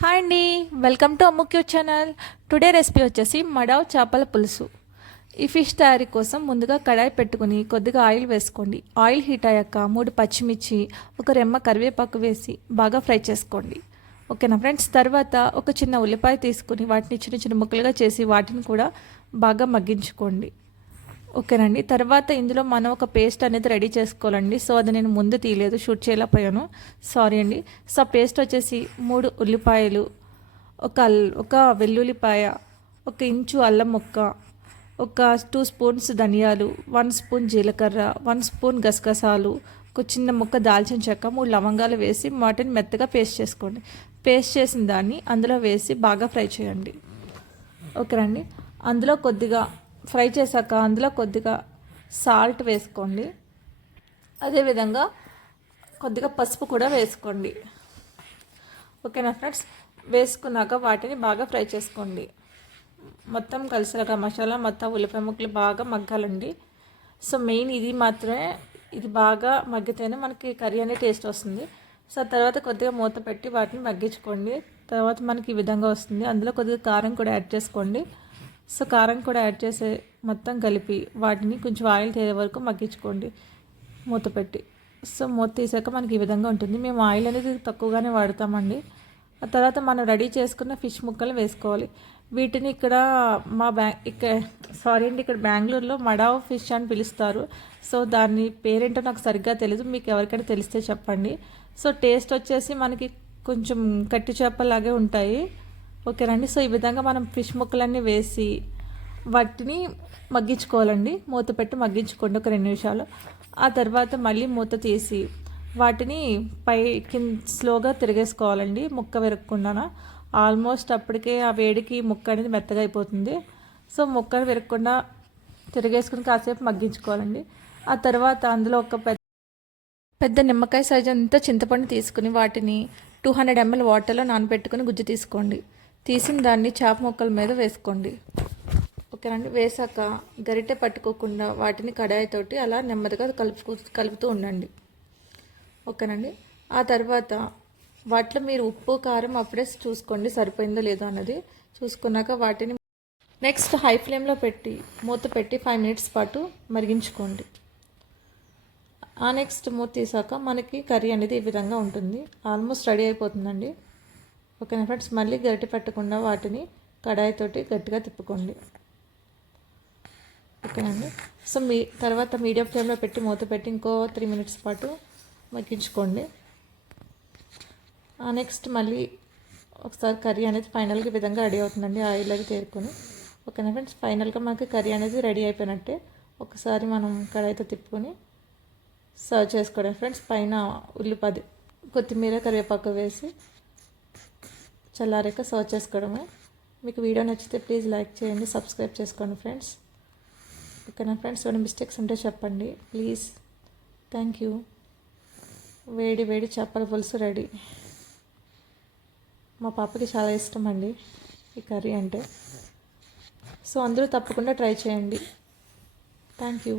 Hi అండి. Welcome to అమ్ముక్యూ channel. Today recipe వచ్చేసి మడావ్ చేపల పులుసు. ఈ ఫిష్ తయారీ కోసం ముందుగా కడాయి పెట్టుకుని కొద్దిగా ఆయిల్ వేసుకోండి. ఆయిల్ హీట్ అయ్యాక మూడు పచ్చిమిర్చి ఒక రెమ్మ కరివేపాకు వేసి బాగా ఫ్రై చేసుకోండి. ఓకేనా ఫ్రెండ్స్? తర్వాత ఒక చిన్న ఉల్లిపాయ తీసుకుని వాటిని చిన్న చిన్న ముక్కలుగా చేసి వాటిని కూడా బాగా మగ్గించుకోండి. ఓకేనండి. తర్వాత ఇందులో మనం ఒక పేస్ట్ అనేది రెడీ చేసుకోవాలండి. సో అది నేను ముందు తీయలేదు షూట్ చేయలేకపోయాను. సారీ అండి. సో పేస్ట్ వచ్చేసి మూడు ఉల్లిపాయలు ఒక అల్ ఒక వెల్లుల్లిపాయ ఒక ఇంచు అల్లం ముక్క ఒక టూ స్పూన్స్ ధనియాలు వన్ స్పూన్ జీలకర్ర వన్ స్పూన్ గసగసాలు ఒక చిన్న ముక్క దాల్చిన చెక్క మూడు లవంగాలు వేసి వాటిని మెత్తగా పేస్ట్ చేసుకోండి. పేస్ట్ చేసిన దాన్ని అందులో వేసి బాగా ఫ్రై చేయండి. ఓకేనండి. అందులో కొద్దిగా ఫ్రై చేశాక అందులో కొద్దిగా సాల్ట్ వేసుకోండి. అదేవిధంగా కొద్దిగా పసుపు కూడా వేసుకోండి. ఓకేనా ఫ్రెండ్స్? వేసుకున్నాక వాటిని బాగా ఫ్రై చేసుకోండి. మొత్తం కలిసిలాగా మసాలా మొత్తం ఉల్లిపాయ ముక్కలు బాగా మగ్గాలండి. సో మెయిన్ ఇది మాత్రమే. ఇది బాగా మగ్గితేనే మనకి కర్రీ అనే టేస్ట్ వస్తుంది. సో తర్వాత కొద్దిగా మూత పెట్టి వాటిని మగ్గించుకోండి. తర్వాత మనకి ఈ విధంగా వస్తుంది. అందులో కొద్దిగా కారం కూడా యాడ్ చేసుకోండి. సో కారం కూడా యాడ్ చేసే మొత్తం కలిపి వాటిని కొంచెం ఆయిల్ తేలే వరకు మగ్గించుకోండి. మూత పెట్టి. సో మూత తీసాక మనకి ఈ విధంగా ఉంటుంది. మేము ఆయిల్ అనేది తక్కువగానే వాడతామండి. ఆ తర్వాత మనం రెడీ చేసుకున్న ఫిష్ ముక్కలు వేసుకోవాలి. వీటిని ఇక్కడ మా బ్యా ఇక్కడ సారీ అండి ఇక్కడ బెంగళూరులో మడావ్ ఫిష్ అని పిలుస్తారు. సో దాని పేరేంటో నాకు సరిగ్గా తెలియదు మీకు ఎవరికైనా తెలిస్తే చెప్పండి. సో టేస్ట్ వచ్చేసి మనకి కొంచెం కట్టి చేపలాగే ఉంటాయి. ఓకేనండి. సో ఈ విధంగా మనం ఫిష్ ముక్కలన్నీ వేసి వాటిని మగ్గించుకోవాలండి. మూత పెట్టి మగ్గించుకోండి ఒక రెండు నిమిషాలు. ఆ తర్వాత మళ్ళీ మూత తీసి వాటిని పై కింద స్లోగా తిరిగేసుకోవాలండి. ముక్క విరగకుండా ఆల్మోస్ట్ అప్పటికే ఆ వేడికి ముక్క అనేది మెత్తగా అయిపోతుంది. సో ముక్కను విరగకుండా తిరిగేసుకుని కాసేపు మగ్గించుకోవాలండి. ఆ తర్వాత అందులో ఒక పెద్ద పెద్ద నిమ్మకాయ సైజు అంతా చింతపండు తీసుకుని వాటిని టూ హండ్రెడ్ ఎంఎల్ వాటర్లో నానబెట్టుకుని గుజ్జు తీసుకోండి. తీసిన దాన్ని చేప ముక్కల మీద వేసుకోండి. ఓకేనండి వేసాక గరిటె పట్టుకోకుండా వాటిని కడాయితోటి అలా నెమ్మదిగా కలుపు కలుపుతూ ఉండండి. ఓకేనండి ఆ తర్వాత వాటిలో మీరు ఉప్పు కారం అప్పుడే చూసుకోండి సరిపోయిందో లేదో అన్నది. చూసుకున్నాక వాటిని నెక్స్ట్ హై ఫ్లేమ్లో పెట్టి మూత పెట్టి ఫైవ్ మినిట్స్ పాటు మరిగించుకోండి. ఆ నెక్స్ట్ మూత తీసాక మనకి కర్రీ అనేది ఈ విధంగా ఉంటుంది. ఆల్మోస్ట్ రెడీ అయిపోతుందండి. ఓకేనా ఫ్రెండ్స్ మళ్ళీ గరిటె పెట్టకుండా వాటిని కడాయితోటి గట్టిగా తిప్పుకోండి. ఓకేనండి సో మీ తర్వాత మీడియం ఫ్లేమ్లో పెట్టి మూత పెట్టి ఇంకో త్రీ మినిట్స్ పాటు మగ్గించుకోండి. నెక్స్ట్ మళ్ళీ ఒకసారి కర్రీ అనేది ఫైనల్గా విధంగా రెడీ అవుతుందండి ఆయిల్ అది తేరుకొని. ఓకేనా ఫ్రెండ్స్ ఫైనల్గా మనకి కర్రీ అనేది రెడీ అయిపోయినట్టే. ఒకసారి మనం కడాయితో తిప్పుకొని సర్వ్ చేసుకోవడం ఫ్రెండ్స్ పైన ఉల్లిపది కొత్తిమీర కరివేపాకు వేసి చల్లారాక సర్వ్ చేసుకోవడమే. మీకు వీడియో నచ్చితే ప్లీజ్ లైక్ చేయండి సబ్స్క్రైబ్ చేసుకోండి ఫ్రెండ్స్ ఓకేనా ఫ్రెండ్స్ ఏమైనా మిస్టేక్స్ ఉంటే చెప్పండి. ప్లీజ్ థ్యాంక్ యూ వేడి వేడి చేపల పులుసు రెడీ మా పాపకి చాలా ఇష్టం అండి ఈ కర్రీ అంటే. సో అందరూ తప్పకుండా ట్రై చేయండి. Thank you